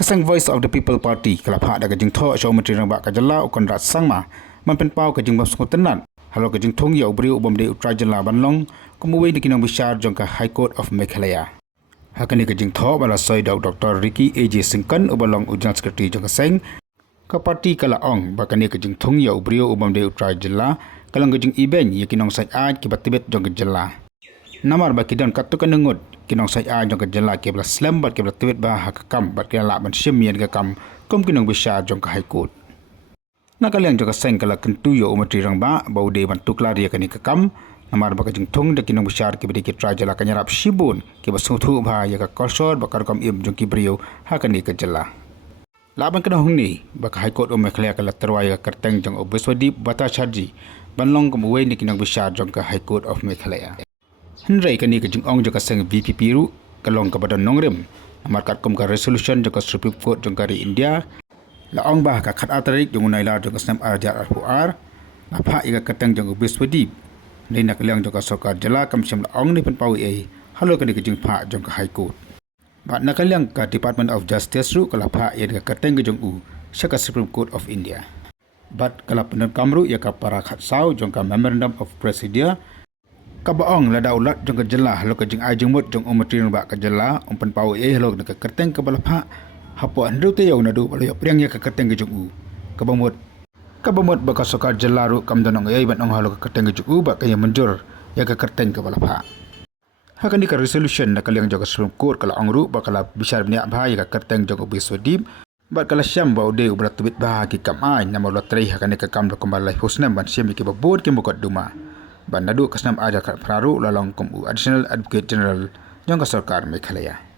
Kasang Voice of the People Party กลับหาได้กจึงท่อชาวมนตรีรังบะกจะลาอุกันรัฐสังมามันเป็นเป้ากจึงแบบสงบตันนัดฮัลโหลกจึงทงยาวบริวบอมเดอุตราจันลาบันลงก็มุ่งไปในกินองวิชาจงกับ High Court of Meghalaya หากนี้กจึงท่อบาลาซอยดร. Ricky A.J. Singkan อุบลองอุจารสกรีจงกับเซงก็ปาร์ตี้กละอ่องบากนี้กจึงทงยาวบริวบอมเดอุตราจันลากำลังกจึงอีเบนยกินองไซอาดกิบัติเบ็ดจงกับจันลาNamar bagi dan katukan nengut kinong saya jong kejala kebla slam bat kebla tuit bah hakam bat kela ban syemian kakam kom kinong besar jong ka High Court. Nakaliang jong ka seng kala kentu yo umatri rang ba bau de ban tukla dia kani kakam namar baka jong thong de kinong besar kebdi ke tra jala kanyarap sibun ke basuthu ba ya ka korsor bakar kom im jong kibrio hakani kejala. Laban kana hungni baka High Court Meghalaya kala terwaya ka kerteng jong obeswadi bata charji banlong kom uwe ni kinong besar jong ka High Court of Meghalaya. Henry kani kejung ong jaka seng VPP ru kalong kepada nongrem markat kom ka resolution jaka Supreme Court jong kari India la ong bah ka khat atarik jong naila jong snam arjar arpuar apa iga katang jong biswadi nei nak liang jong ka sarkar jala kam sim la ong ni pen pau ei halo kani kejung pha jong ka High Court ba nak liang ka Department of Justice ru kala pha ia ka katang jong u saka Supreme Court of India bat kala penan kamru ia ka para khat sau jong ka Memorandum of Procedure Kabaong lada ulat jong kejala halo kejing ajeng mut jong umatri ba kejala umpan pau e halo nak kerteng ke balapha hapo andu te yau nadu balo priang ya ke kerteng ke jong u kabamut ba kasokar jala ru kam danong e ban ong halo ke kerteng ke jong u ba kaya menjur ya ke kerteng ke balapha hakani ka resolution nak kaliang jong Supreme Court kala ong ru ba kala bisar bnia ba ya ke kerteng jong ubiswadib ba kala syam ba ude ubrat tubit ba ki kam ai namol latri hakani ka kam lo kembal lai husnam ban syam ki babod ki mukot duma Bandadu Kasnam Aja Kat Praru lalong Additional Advocate General Jangka Sarkar Meghalaya.